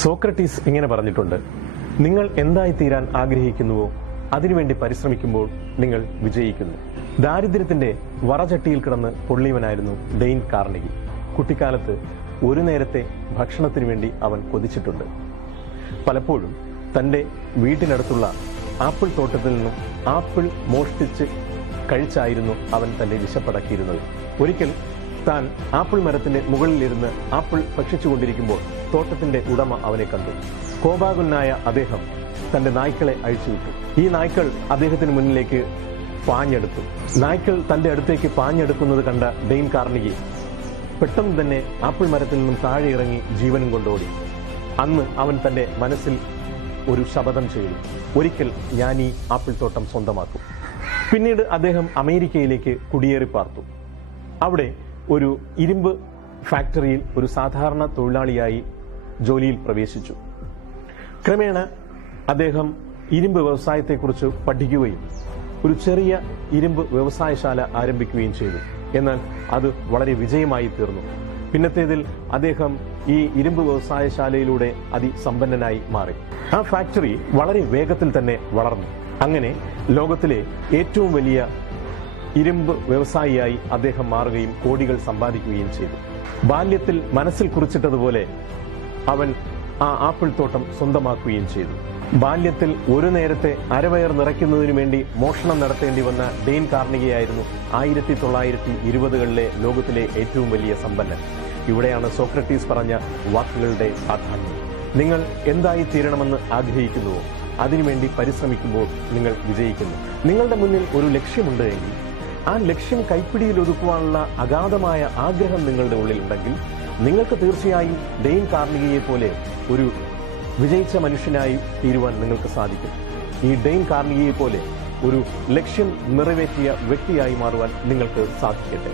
Socrates ഇങ്ങനെ പറഞ്ഞിട്ടുണ്ട്, നിങ്ങൾ എന്തായി തീരാൻ ആഗ്രഹിക്കുന്നുവോ അതിനുവേണ്ടി പരിശ്രമിക്കുമ്പോൾ നിങ്ങൾ വിജയിക്കുന്നു. ദാരിദ്ര്യത്തിന്റെ വറചട്ടിയിൽ കിടന്ന് പൊള്ളിയവനായിരുന്നു ഡെയ്ൻ കാർണിഗി. കുട്ടിക്കാലത്ത് ഒരു നേരത്തെ ഭക്ഷണത്തിനു വേണ്ടി അവൻ കൊതിച്ചിട്ടുണ്ട്. പലപ്പോഴും തന്റെ വീട്ടിനടുത്തുള്ള ആപ്പിൾ തോട്ടത്തിൽ നിന്നും ആപ്പിൾ മോഷ്ടിച്ച് കഴിച്ചായിരുന്നു അവൻ തന്റെ വിശപ്പടക്കിയിരുന്നത്. ഒരിക്കൽ താൻ ആപ്പിൾ മരത്തിന്റെ മുകളിലിരുന്ന് ആപ്പിൾ ഭക്ഷിച്ചുകൊണ്ടിരിക്കുമ്പോൾ തോട്ടത്തിന്റെ ഉടമ അവനെ കണ്ടു. കോപാകുലനായ അദ്ദേഹം തന്റെ നായ്ക്കളെ അഴിച്ചുവിട്ടു. ഈ നായ്ക്കൾ അദ്ദേഹത്തിന് മുന്നിലേക്ക് പാഞ്ഞെടുത്തു. നായ്ക്കൾ തന്റെ അടുത്തേക്ക് പാഞ്ഞെടുക്കുന്നത് കണ്ട ഡെയ്ൻ കാർണിഗി പെട്ടെന്ന് തന്നെ ആപ്പിൾ മരത്തിൽ നിന്നും താഴെ ഇറങ്ങി ജീവനും കൊണ്ടോടി. അന്ന് അവൻ തന്റെ മനസ്സിൽ ഒരു ശപഥം ചെയ്തു, ഒരിക്കൽ ഞാൻ ഈ ആപ്പിൾ തോട്ടം സ്വന്തമാക്കും. പിന്നീട് അദ്ദേഹം അമേരിക്കയിലേക്ക് കുടിയേറി പാർത്തു. അവിടെ ഒരു ഇരുമ്പ് ഫാക്ടറിയിൽ ഒരു സാധാരണ തൊഴിലാളിയായി ജോലിയിൽ പ്രവേശിച്ചു. ക്രമേണ അദ്ദേഹം ഇരുമ്പ് വ്യവസായത്തെക്കുറിച്ച് പഠിക്കുകയും ഒരു ചെറിയ ഇരുമ്പ് വ്യവസായശാല ആരംഭിക്കുകയും ചെയ്തു. എന്നാൽ അത് വളരെ വിജയമായി തീർന്നു. പിന്നത്തേതിൽ അദ്ദേഹം ഈ ഇരുമ്പ് വ്യവസായശാലയിലൂടെ അതിസമ്പന്നനായി മാറി. ആ ഫാക്ടറി വളരെ വേഗത്തിൽ തന്നെ വളർന്നു. അങ്ങനെ ലോകത്തിലെ ഏറ്റവും വലിയ ഇരുമ്പ് വ്യവസായിയായി അദ്ദേഹം മാറുകയും കോടികൾ സമ്പാദിക്കുകയും ചെയ്തു. ബാല്യത്തിൽ മനസ്സിൽ കുറിച്ചിട്ടതുപോലെ അവൻ ആ ആപ്പിൾ തോട്ടം സ്വന്തമാക്കുകയും ചെയ്തു. ബാല്യത്തിൽ ഒരു നേരത്തെ അരവയർ നിറയ്ക്കുന്നതിനു വേണ്ടി മോഷണം നടത്തേണ്ടി വന്ന ഡെയ്ൻ കാർണിഗിയായിരുന്നു 1920കളിലെ ലോകത്തിലെ ഏറ്റവും വലിയ സമ്പന്നൻ. ഇവിടെയാണ് സോക്രട്ടീസ് പറഞ്ഞ വാക്കുകളുടെ പ്രാധാന്യം. നിങ്ങൾ എന്തായി തീരണമെന്ന് ആഗ്രഹിക്കുന്നുവോ അതിനുവേണ്ടി പരിശ്രമിക്കുമ്പോൾ നിങ്ങൾ വിജയിക്കുന്നു. നിങ്ങളുടെ മുന്നിൽ ഒരു ലക്ഷ്യമുണ്ട് എങ്കിൽ ആ ലക്ഷ്യം കൈപ്പിടിയിൽ ഒതുക്കുവാനുള്ള അഗാധമായ ആഗ്രഹം നിങ്ങളുടെ ഉള്ളിലുണ്ടെങ്കിൽ നിങ്ങൾക്ക് തീർച്ചയായും ഡെയ്ൻ കാർണിഗിയെ പോലെ ഒരു വിജയിച്ച മനുഷ്യനായി തീരുവാൻ നിങ്ങൾക്ക് സാധിക്കും. ഈ ഡെയ്ൻ കാർണിഗിയെ പോലെ ഒരു ലക്ഷ്യം നിറവേറ്റിയ വ്യക്തിയായി മാറുവാൻ നിങ്ങൾക്ക് സാധിക്കട്ടെ.